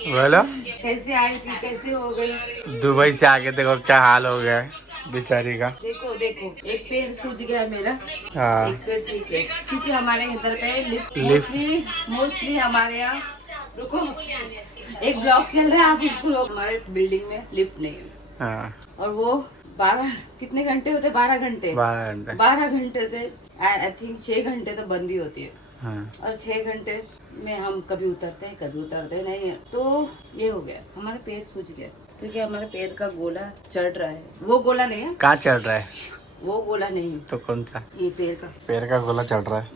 बोलो। कैसे आई थी, कैसे हो गई? दुबई से आके देखो क्या हाल हो गया है बेचारी का। देखो देखो, एक पैर सूज गया मेरा, हाँ। एक पैर ठीक है, क्योंकि हमारे इधर पे लिफ्ट लिफ्ट। मोस्टली मोस्टली हमारे यहाँ, रुको, एक ब्लॉक चल रहा है, आप इसको लोग, हमारे बिल्डिंग में लिफ्ट नहीं है। हाँ। और वो 12 कितने घंटे होते, 12 घंटे, 12 घंटे। 12 घंटे से आई थिंक 6 घंटे तो बंद ही होती है। हाँ। और 6 घंटे में हम कभी उतरते हैं, कभी उतरते नहीं है। तो ये हो गया, हमारा पैर सूज गया, क्योंकि हमारे पैर का गोला चढ़ रहा है। वो गोला नहीं है, कहाँ चल रहा है? वो गोला नहीं है, तो कौन सा? ये पैर का। पैर का गोला चल रहा है?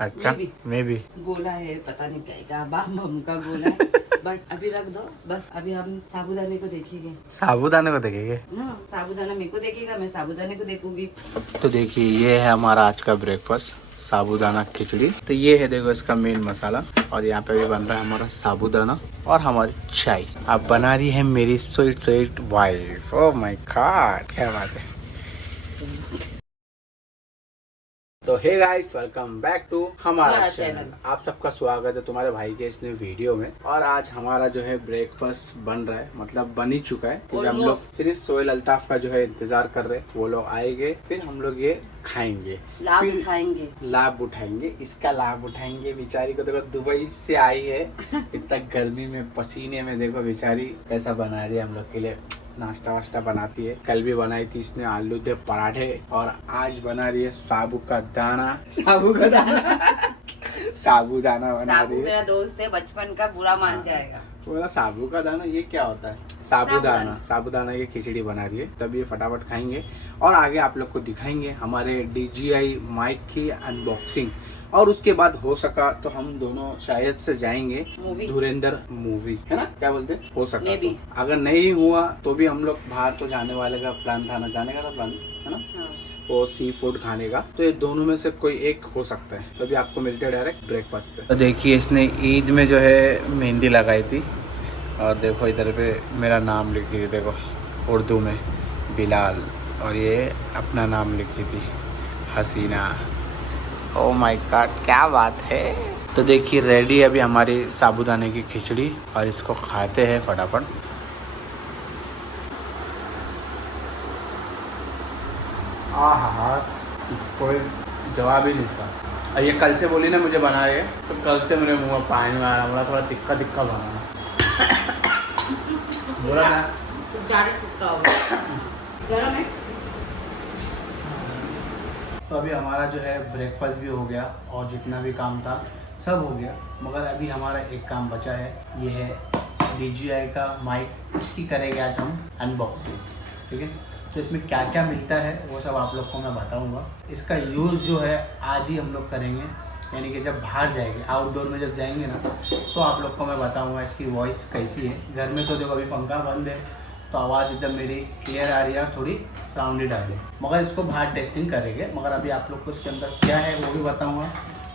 अच्छा। मैं भी गोला है, पता नहीं क्या का, बाम बम का गोला है। बट अभी रख दो, बस अभी हम साबूदाने को देखेंगे साबूदाने को देखेंगे ना। साबूदाना मेरे को देखेगा, मैं साबूदाने को देखूंगी। तो देखिए ये है हमारा आज का ब्रेकफास्ट, साबूदाना खिचड़ी। तो ये है देखो इसका मेन मसाला, और यहाँ पे भी बन रहा है हमारा साबूदाना और हमारी चाय। अब बना रही है मेरी sweet sweet wife. Oh my God, क्या बात है। तो hey guys, welcome back to हमारा चैनल। आप सबका स्वागत है तुम्हारे भाई के इस नए वीडियो में। और आज हमारा जो है ब्रेकफास्ट बन रहा है, मतलब बन ही चुका है, क्योंकि हम लोग सिर्फ सोहेल अल्ताफ का जो है इंतजार कर रहे हैं। वो लोग आएंगे, फिर हम लोग ये खाएंगे, लाभ उठाएंगे, इसका लाभ उठाएंगे। बेचारी को देखो दुबई से आई है, इतना गर्मी में पसीने में, देखो बेचारी कैसा बना रही है हम लोग के लिए। नाश्ता वाश्ता बनाती है, कल भी बनाई थी इसने आलू के पराठे, और आज बना रही है साबू का दाना साबूदाना बना रही है। मेरा दोस्त है बचपन का, बुरा मान जाएगा। बोला साबू का दाना, ये क्या होता है? साबूदाना। साबूदाना की खिचड़ी बना रही है, तब ये फटाफट खाएंगे और आगे आप लोग को दिखाएंगे हमारे DJI माइक की अनबॉक्सिंग। और उसके बाद हो सका तो हम दोनों शायद से जाएंगे धुरंधर मूवी, है ना, क्या बोलते, हो सका तो। अगर नहीं हुआ तो भी हम लोग बाहर तो जाने वाले का प्लान था ना, जाने का था प्लान, है ना। हाँ। वो सी फूड खाने का, तो ये दोनों में से कोई एक हो सकता है। तो अभी आपको मिलते हैं डायरेक्ट ब्रेकफास्ट पे। तो देखिए इसने ईद में जो है मेहंदी लगाई थी, और देखो इधर पे मेरा नाम लिखी थी, देखो उर्दू में बिलाल, और ये अपना नाम लिखी थी हसीना। ओह माय गॉड, क्या बात है। तो देखिए रेडी अभी हमारी साबूदाने की खिचड़ी, और इसको खाते हैं फटाफट। आहा, कोई जवाब ही नहीं था। और ये कल से बोली ना मुझे बनाए, तो कल से मेरे मुँह में पानी आ रहा, बोला थोड़ा तिक्का तिक्का बनाना। बोला ना गरम है। तो अभी हमारा जो है ब्रेकफास्ट भी हो गया, और जितना भी काम था सब हो गया, मगर अभी हमारा एक काम बचा है, ये है DJI का माइक। इसकी करेंगे आज हम अनबॉक्सिंग, ठीक है। तो इसमें क्या क्या मिलता है वो सब आप लोग को मैं बताऊंगा। इसका यूज़ जो है आज ही हम लोग करेंगे, यानी कि जब बाहर जाएंगे, आउटडोर में जब जाएंगे ना, तो आप लोग को मैं बताऊँगा इसकी वॉइस कैसी है। घर में तो देखो अभी पंखा बंद है, तो आवाज़ एकदम मेरी क्लियर आ रही है, थोड़ी साउंडेड आ रही है, मगर इसको बाहर टेस्टिंग करेंगे। मगर अभी आप लोग को इसके अंदर क्या है वो भी बताऊंगा,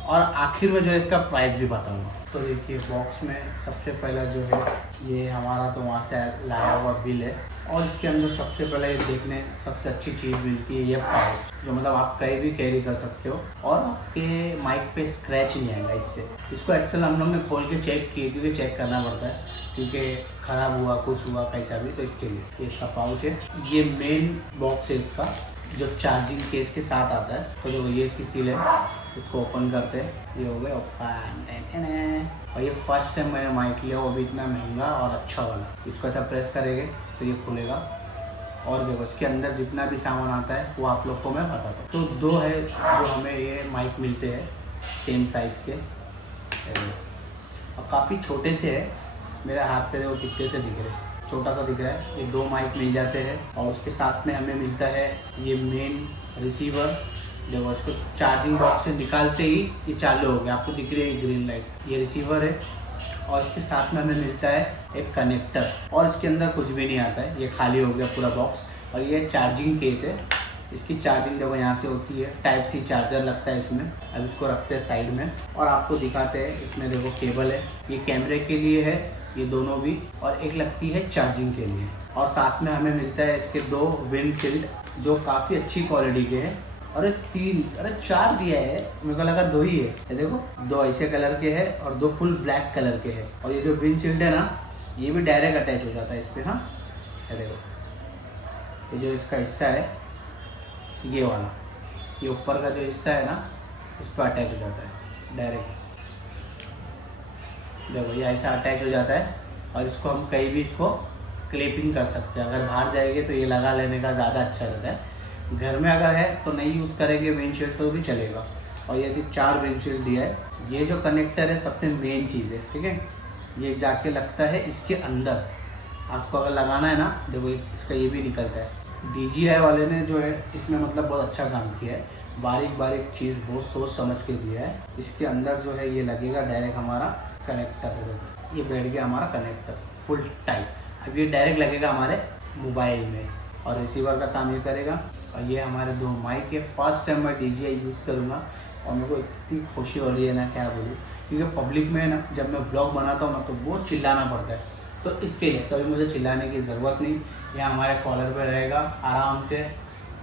और आखिर में जो है इसका प्राइस भी बताऊंगा। तो देखिए बॉक्स में सबसे पहला जो है ये हमारा तो वहाँ से लाया हुआ बिल है, और इसके अंदर सबसे पहले ये देखने सबसे अच्छी चीज़ मिलती है, ये पाउच, जो मतलब आप कहीं भी कैरी कर सकते हो, और आपके माइक पे स्क्रैच नहीं आएगा इससे। इसको एक्चुअल हम लोग ने खोल के चेक किए, क्योंकि चेक करना पड़ता है, क्योंकि ख़राब हुआ कुछ हुआ कैसा भी, तो इसके लिए ये इसका पाउच है। ये मेन बॉक्स है इसका, जो चार्जिंग केस के साथ आता है। तो जो ये इसकी सील है, इसको ओपन करते हैं, ये हो गया ओपन। और ये फर्स्ट टाइम मैंने माइक लिया, वो भी इतना महंगा और अच्छा वाला। इसको ऐसा प्रेस करेंगे तो ये खुलेगा, और देखो इसके अंदर जितना भी सामान आता है वो आप लोग को मैं बताता हूँ। तो दो है जो हमें ये माइक मिलते हैं सेम साइज़ के, और काफ़ी छोटे से है। मेरे हाथ पे वो कितने से दिख रहे हैं, छोटा सा दिख रहा है। ये दो माइक मिल जाते हैं, और उसके साथ में हमें मिलता है ये मेन रिसीवर। देखो इसको चार्जिंग बॉक्स से निकालते ही ये चालू हो गया, आपको दिख रही है ग्रीन लाइट, ये रिसीवर है। और इसके साथ में हमें मिलता है एक कनेक्टर, और इसके अंदर कुछ भी नहीं आता है, ये खाली हो गया पूरा बॉक्स। और ये चार्जिंग केस है, इसकी चार्जिंग देखो यहाँ से होती है, टाइप सी चार्जर लगता है इसमें। अब इसको रखते हैं साइड में, और आपको दिखाते हैं इसमें देखो केबल है, ये कैमरे के लिए है ये दोनों भी, और एक लगती है चार्जिंग के लिए। और साथ में हमें मिलता है इसके दो विंडशील्ड, जो काफ़ी अच्छी क्वालिटी के हैं। अरे 4 दिया है, मेरे को लगा 2 ही है। ये देखो 2 ऐसे कलर के हैं और 2 फुल ब्लैक कलर के हैं। और ये जो विंडशील्ड है ना, ये भी डायरेक्ट अटैच हो जाता है इस पर। हाँ ये देखो, ये जो इसका हिस्सा है ये वाला, ये ऊपर का जो हिस्सा है ना इस पर अटैच हो जाता है डायरेक्ट। देखो ये ऐसा अटैच हो जाता है और इसको हम कहीं भी इसको क्लिपिंग कर सकते हैं। अगर बाहर जाएंगे तो ये लगा लेने का ज़्यादा अच्छा रहता है। घर में अगर है तो नहीं यूज़ करेंगे विंडशील्ड तो भी चलेगा। और ये ऐसी 4 विंडशील्ड दिया है। ये जो कनेक्टर है सबसे मेन चीज़ है, ठीक है। ये जाके लगता है इसके अंदर, आपको अगर लगाना है ना, देखो इसका ये भी निकलता है। DJI वाले ने जो है इसमें मतलब बहुत अच्छा काम किया है, बारीक बारीक चीज़ बहुत सोच समझ के दिया है। इसके अंदर जो है ये लगेगा डायरेक्ट हमारा कनेक्टर है। ये बैठ गया हमारा कनेक्टर फुल टाइट। अब ये डायरेक्ट लगेगा हमारे मोबाइल में और रिसीवर का काम ये करेगा। और ये हमारे 2 माइक है। फर्स्ट टाइम मैं DJI यूज़ करूँगा और मेरे को इतनी खुशी हो रही है ना, क्या बोलूँ। क्योंकि पब्लिक में ना जब मैं व्लॉग बनाता हूँ ना तो बहुत चिल्लाना पड़ता है, तो इसके लिए तो अभी मुझे चिल्लाने की ज़रूरत नहीं। ये हमारे कॉलर पे रहेगा, आराम से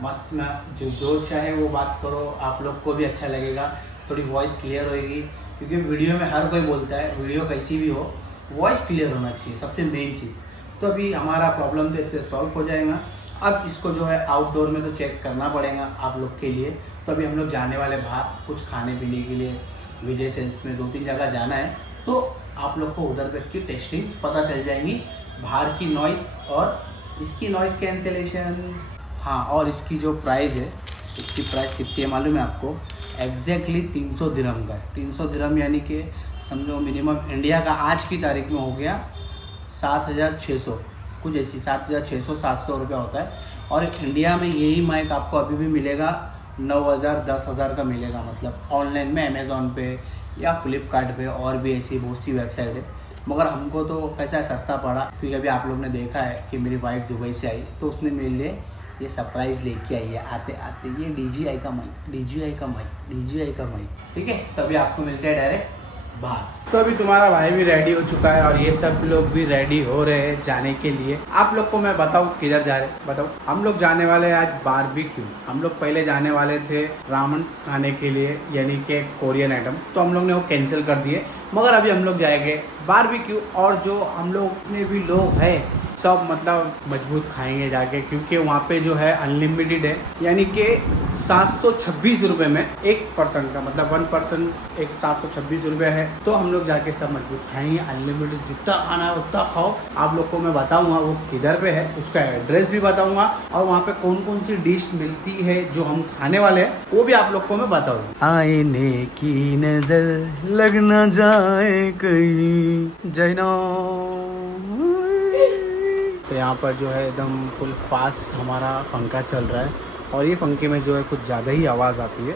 मस्त में जो चाहे वो बात करो, आप लोग को भी अच्छा लगेगा, थोड़ी वॉइस क्लियर होएगी। क्योंकि वीडियो में हर कोई बोलता है वीडियो कैसी भी हो वॉइस क्लियर होना चाहिए, सबसे मेन चीज़। तो अभी हमारा प्रॉब्लम तो इससे सॉल्व हो जाएगा। अब इसको जो है आउटडोर में तो चेक करना पड़ेगा आप लोग के लिए। तो अभी हम लोग जाने वाले बाहर कुछ खाने पीने के लिए, विजय सेल्स में 2-3 जगह जाना है, तो आप लोग को उधर पे इसकी टेस्टिंग पता चल जाएंगी, बाहर की नॉइस और इसकी नॉइस कैंसिलेशन। हाँ, और इसकी जो प्राइस है, इसकी प्राइस कितनी है मालूम है आपको? एग्जैक्टली 300 दिरहम का है। 300 दिरहम यानी कि समझो मिनिमम इंडिया का आज की तारीख में हो गया 7,600 कुछ ऐसी, 7,600-700 रुपया होता है। और इंडिया में यही माइक आपको अभी भी मिलेगा 9,000-10,000 का मिलेगा, मतलब ऑनलाइन में अमेज़ॉन पे या फ्लिपकार्ट पे और भी ऐसी बहुत सी वेबसाइट है। मगर हमको तो कैसा है, सस्ता पड़ा। क्योंकि अभी आप लोग ने देखा है कि मेरी वाइफ दुबई से आई तो उसने मेरे लिए ये सरप्राइज़ लेके आई है आते आते, ये DJI का माइक, ठीक है। तभी आपको मिलते हैं डायरेक्ट बाहर। तो अभी तुम्हारा भाई भी रेडी हो चुका है और ये सब लोग भी रेडी हो रहे हैं जाने के लिए। आप लोग को मैं बताऊँ किधर जा रहे हैं, बताओ। हम लोग जाने वाले हैं आज बारबेक्यू। हम लोग पहले जाने वाले थे रामन खाने के लिए, यानी कि कोरियन आइटम, तो हम लोग ने वो कैंसिल कर दिए। मगर अभी हम लोग जाएंगे बारबेक्यू। और जो हम लोग में भी लोग हैं सब मतलब मजबूत खाएंगे जाके, क्योंकि वहाँ पे जो है अनलिमिटेड है, यानी कि 726 रुपये में 1 पर्सन का, मतलब 1 पर्सन एक 726 रुपये है। तो हम लोग जाके सब मजबूत खाएंगे, अनलिमिटेड जितना खाना है उतना खाओ। आप लोग को मैं बताऊंगा वो किधर पे है, उसका एड्रेस भी बताऊंगा और वहाँ पे कौन कौन सी डिश मिलती है जो हम खाने वाले हैं वो भी आप लोग को मैं बताऊंगा। आईने की नजर लग ना जाए कहीं जैना। तो यहाँ पर जो है एकदम फुल फास्ट हमारा पंखा चल रहा है और ये पंखे में जो है कुछ ज़्यादा ही आवाज़ आती है।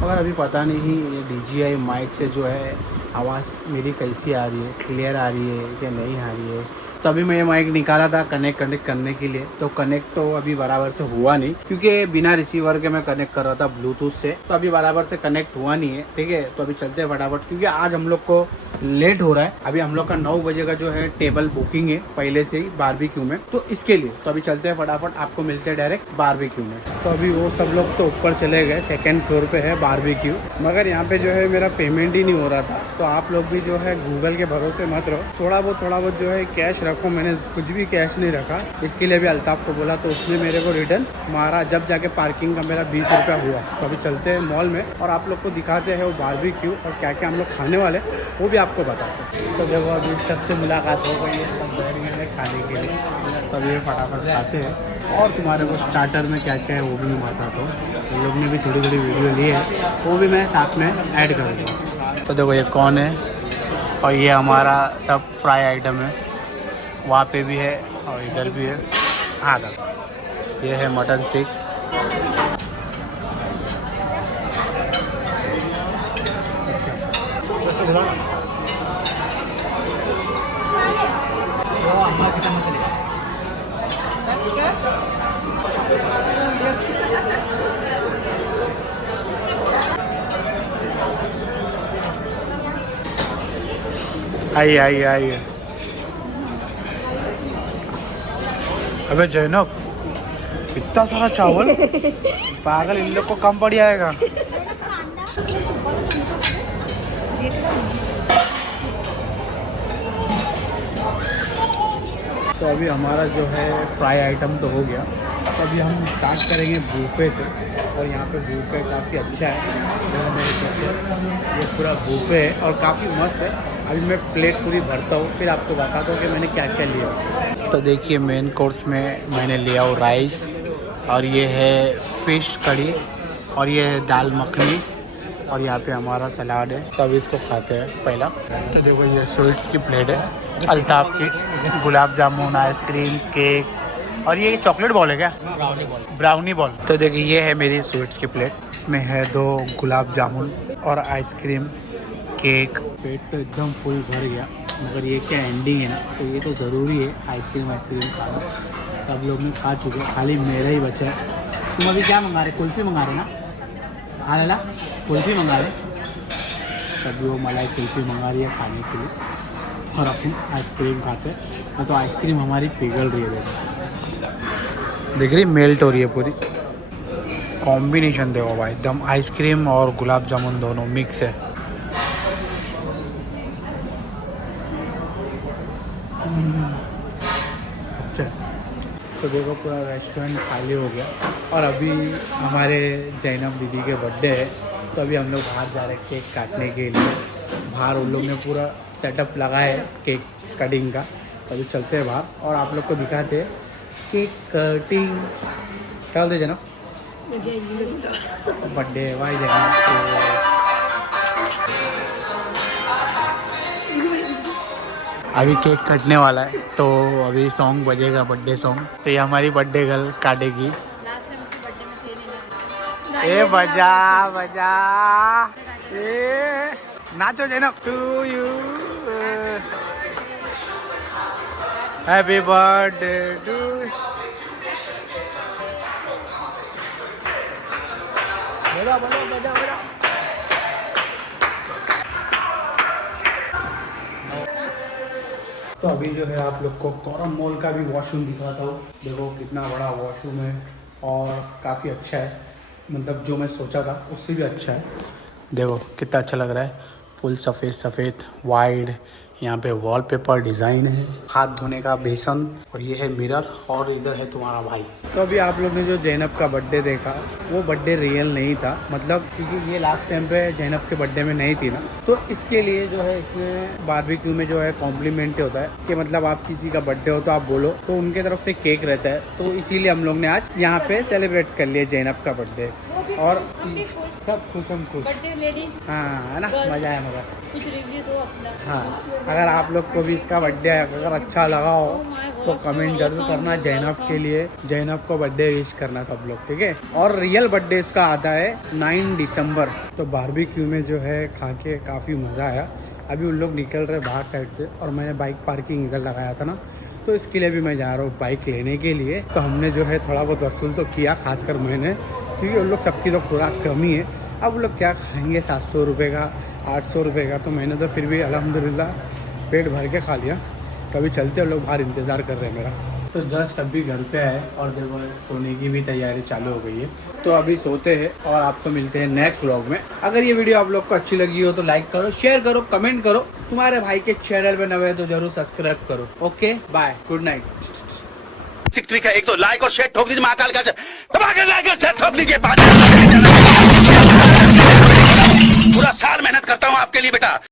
मगर अभी पता नहीं ये DJI माइक से जो है आवाज़ मेरी कैसी आ रही है, क्लियर आ रही है या नहीं आ रही है। तो अभी मैं ये माइक निकाला था कनेक्ट करने के लिए, तो कनेक्ट तो अभी बराबर से हुआ नहीं, क्योंकि बिना रिसीवर के मैं कनेक्ट कर रहा था ब्लूटूथ से, तो अभी बराबर से कनेक्ट हुआ नहीं है, ठीक है। तो अभी चलते हैं फटाफट, क्योंकि आज हम लोग को लेट हो रहा है। अभी हम लोग का 9 बजे का जो है टेबल बुकिंग है पहले से ही बारबेक्यू में, तो इसके लिए तो अभी चलते हैं फटाफट, आपको मिलते हैं डायरेक्ट बारबेक्यू में। तो अभी वो सब लोग तो ऊपर चले गए, 2nd फ्लोर पे है बारबेक्यू। मगर यहाँ पे जो है मेरा पेमेंट ही नहीं हो रहा था, तो आप लोग भी जो है गूगल के भरोसे मत रहो, थोड़ा बहुत जो है कैश रखो। मैंने कुछ भी कैश नहीं रखा, इसके लिए अभी अल्ताफ को बोला तो उसने मेरे को रिटर्न मारा, जब जाके पार्किंग का मेरा 20 रुपया हुआ। तो अभी चलते हैं मॉल में और आप लोग को दिखाते हैं वो बारबेक्यू और क्या क्या हम लोग खाने वाले वो भी आपको बताते हैं। तो जब अभी सबसे मुलाकात हो गई है, सब बैठ गए हैं खाने के लिए, तो अभी फटाफट खाते हैं और तुम्हारे को स्टार्टर में क्या क्या है वो भी मैं बताता हूँ। तो लोग ने भी थोड़ी थोड़ी वीडियो ली है, वो भी मैं साथ में ऐड करूँगा। तो देखो ये कौन है, और ये हमारा सब फ्राई आइटम है, वहाँ पे भी है और इधर भी है। हाँ तक ये है मटन सीख, आइए। अबे जैनब, इतना सारा चावल पागल, इन लोग को कम पड़ जाएगा। तो अभी हमारा जो है फ्राई आइटम तो हो गया, तो अभी हम स्टार्ट करेंगे बूफे से। और यहाँ पे बूफे काफ़ी अच्छा है, देखो मेरे पीछे ये पूरा बूफे है और काफ़ी मस्त है। अभी मैं प्लेट पूरी भरता हूँ, फिर आपको बताता हूँ कि मैंने क्या क्या लिया। तो देखिए मेन कोर्स में मैंने लिया हूँ राइस, और ये है फिश कड़ी, और ये है दाल मखनी, और यहाँ पे हमारा सलाद है। तो अभी इसको खाते हैं पहला। तो देखो ये स्वीट्स की प्लेट है अल्ताफ़ की, गुलाब जामुन, आइसक्रीम, केक, और ये चॉकलेट बॉल है क्या? Brownie ball. तो देखिए ये है मेरी स्वीट्स की प्लेट, इसमें है 2 गुलाब जामुन और आइसक्रीम, केक। पेट तो एकदम फुल भर गया, मगर ये क्या एंडिंग है ना, तो ये तो ज़रूरी है आइसक्रीम खाना। सब लोग ने खा चुके हैं, खाली मेरा ही बचा है। तुम अभी क्या मंगा रहे? कुल्फ़ी मंगा रहे ना? हाँ लाला, कुल्फ़ी मंगा रहे। तभी वो मलाई कुल्फ़ी मंगा रही है खाने के लिए, और अपन आइसक्रीम खाते हैं। तो आइसक्रीम हमारी पिघल रही है, देख रही मेल्ट हो रही है पूरी। कॉम्बिनेशन देखो भाई, एकदम आइसक्रीम और गुलाब जामुन दोनों मिक्स है। अच्छा, तो देखो पूरा रेस्टोरेंट खाली हो गया, और अभी हमारे जैनब दीदी के बर्थडे है, तो अभी हम लोग बाहर जा रहे हैं केक काटने के लिए। बाहर उन लोग ने पूरा सेटअप लगाया है केक कटिंग का, तो अभी चलते हैं बाहर और आप लोग को दिखाते हैं केक कटिंग। क्या बोलते जैनब? बर्थडे है भाई जैनब। अभी केक कटने वाला है, तो अभी सॉन्ग बजेगा, बर्थडे सॉन्ग। तो ये हमारी बर्थडे गर्ल काटेगी। ए बजा बजा, ए नाचो Zainab. To you happy birthday to. बजा बजा बजा बजा। तो अभी जो है आप लोग को कोरम मॉल का भी वॉशरूम दिखाता हूँ। देखो कितना बड़ा वॉशरूम है, और काफ़ी अच्छा है, मतलब जो मैं सोचा था उससे भी अच्छा है। देखो कितना अच्छा लग रहा है, फुल सफ़ेद सफ़ेद वाइड। यहाँ पे वॉलपेपर डिज़ाइन है, हाथ धोने का बेसन, और ये है मिरर, और इधर है तुम्हारा भाई। तो अभी आप लोग ने जो जैनब का बर्थडे देखा, वो बर्थडे रियल नहीं था, मतलब क्योंकि ये लास्ट टाइम पे जैनब के बर्थडे में नहीं थी ना, तो इसके लिए जो है इसमें बारबेक्यू में जो है कॉम्प्लीमेंट होता है कि मतलब आप किसी का बर्थडे हो तो आप बोलो, तो उनके तरफ से केक रहता है। तो इसीलिए हम लोग ने आज यहाँ पे सेलिब्रेट कर लिया जैनब का बर्थडे, और सब खुश हम खुश। हाँ है ना, मज़ा है। मगर कुछ रिव्यू दो अपना। हाँ, अगर आप लोग को भी इसका बर्थडे अगर अच्छा लगा हो तो कमेंट जरूर करना जैनब के लिए, जैनब को बर्थडे विश करना सब लोग, ठीक है। और रियल बर्थडे इसका आता है 9 दिसंबर। तो बारबेक्यू में जो है खा के काफ़ी मज़ा आया। अभी उन लोग निकल रहे बाहर साइड से, और मैंने बाइक पार्किंग इधर लगाया था ना, तो इसके लिए भी मैं जा रहा हूँ बाइक लेने के लिए। तो हमने जो है थोड़ा बहुत वसूल तो किया, खासकर मैंने, क्योंकि उन लोग सबकी तो खुराक कम ही है। अब लोग क्या खाएंगे 700 रुपये का, 800 रुपये का, तो मैंने तो फिर भी अल्हम्दुलिल्लाह पेट भर के खा लिया। कभी चलते हैं, लोग बाहर इंतज़ार कर रहे हैं मेरा। तो जस्ट अभी घर पे आए, और देखो सोने की भी तैयारी चालू हो गई है। तो अभी सोते हैं, और आपको मिलते हैं नेक्स्ट व्लॉग में। अगर ये वीडियो आप लोग को अच्छी लगी हो तो लाइक करो, शेयर करो, कमेंट करो। तुम्हारे भाई के चैनल पे नए तो जरूर सब्सक्राइब करो। Okay bye, good night. Trick है, एक तो लाइक और शेयर ठोक लीजिए, महाकाल का दबा के लाइक और शेयर ठोक लीजिए। पूरा साल मेहनत करता हूँ आपके लिए बेटा।